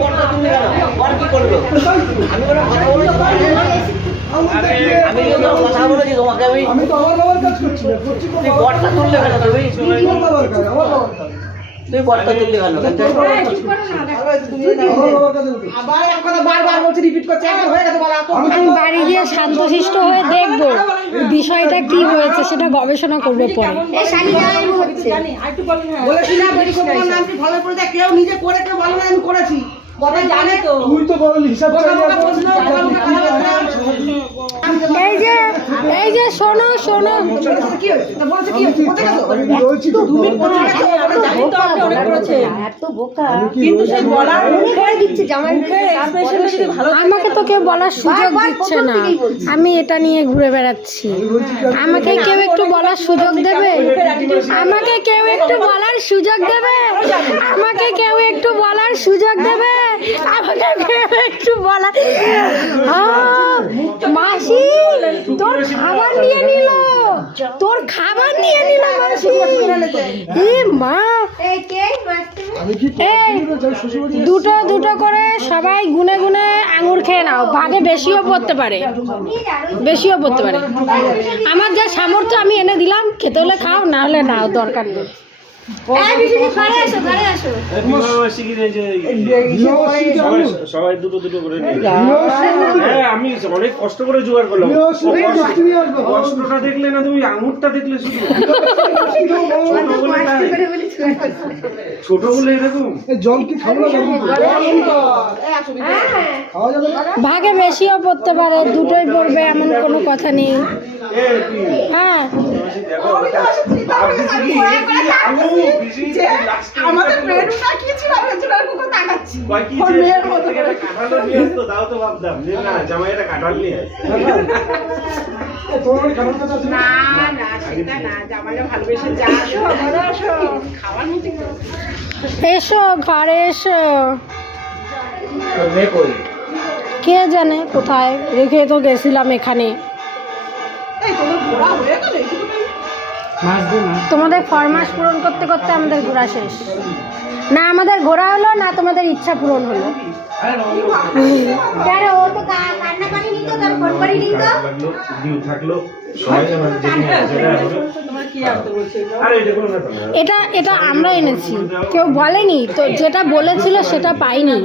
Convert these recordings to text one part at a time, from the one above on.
বড়টা তুমি আর কি করলো? আমি কোনো কথা বলছি, আমি কথা বলেছি তোমাকে, আমি তো আমার বাবার কাজ করছি না, করছি তো তুমি বড়টা তুললে কেন? আমার বাবার কাজ, আমার বাবার কাজ। তুমি বড়টা তুললে কেন? আবার এক কথা বারবার বলছে, রিপিট করছে, একবার হয়ে গেছে বলা। আমি বাড়ি গিয়ে শান্তশিষ্ট হয়ে দেখবো বিষয়টা কি হয়েছে, সেটা গবেষণা করবো পরে। বলেছি না, বেশি করে বললাম, আমি ভালো করে দেখ, কেউ নিজে করে কেউ বলে না আমি করেছি। কথা জানে তো। তুই তো বড় হিসাব এই যে শোনো শোনো, কি হয়েছে? তা বলছে কি হয়েছে? কোথায় গেছো? আমি রয়েছি তো, তুমি কোথায় গেছো? আমরা জানি তো আপনি অনেক করেছে। এত বোকা কিন্তু সেই বলার করে দিচ্ছে জামাই এক্সপ্রেশনটা যদি ভালো আমাকে তো কেউ বলার সুযোগ দিচ্ছে না, আমি এটা নিয়ে ঘুরে বেড়াচ্ছি। আমাকে কেউ একটু বলার সুযোগ দেবে? আমাকে কেউ একটু বলার সুযোগ দেবে? আমাকে কেউ একটু বলার সুযোগ দেবে? আমাকে কেউ একটু বলার মাসি তোর খাবার নিয়ে নিল, তোর খাবার নিয়ে নিল মাসি। এ মা, আমি কি এই দুটো দুটো করে সবাই গুনে গুনে আঙুর খেয়ে নাও, ভাগে বেশিও পড়তে পারে, বেশিও পড়তে পারে। আমার যা সামর্থ্য আমি এনে দিলাম, খেতে হলে খাও, না হলে নাও, দরকার নেই। সবাই দুটো দুটো করে নিয়ে। হ্যাঁ, আমি অনেক কষ্ট করে জোগাড় করলাম। কষ্টটা দেখলে না, তুমি আঙুরটা দেখলে শুধু ছোট বলে এরকম। জল কি খাবো না? খাওয়া যাবে না? ভাগে বেশিও পড়তে পারে, দুটোই পড়বে এমন কোনো কথা নেই। হ্যাঁ, আমাদের মেনুটা কি ছিল আমি জন্য কোকো তাকাচ্ছি। তাও তো ভাবতাম যে না, জামাইটা কাঁঠাল নিয়ে আসছে। তোমার খাবার কথা আছে না? না না সেটা না, জামাইরা ভালোবেসে যা আসো ঘরে আসো খাবার মতো এসো ঘরে এসো। কে জানে কোথায় রেখে তো গেছিলাম এখানে। এই তোমার ঘোরা হয়ে গেল। তোমাদের ফরমাস পূরণ করতে করতে আমাদের ঘোরা শেষ। না আমাদের ঘোরা হলো, না তোমাদের ইচ্ছা পূরণ হলো। এটা এটা আমরা এনেছি, কেউ বলেনি তো। যেটা বলেছিল সেটা পাইনি,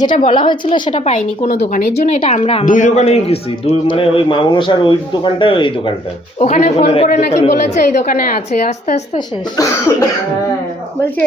যেটা বলা হয়েছিল সেটা পাইনি কোনো দোকানে। এর জন্য এটা আমরা দুই দোকানেই গেছি, মানে ওই মামনসার ওই দোকানটা, এই দোকানটা। ওখানে ফোন করে নাকি বলেছে এই দোকানে আছে, আস্তে আস্তে শেষ। বলছে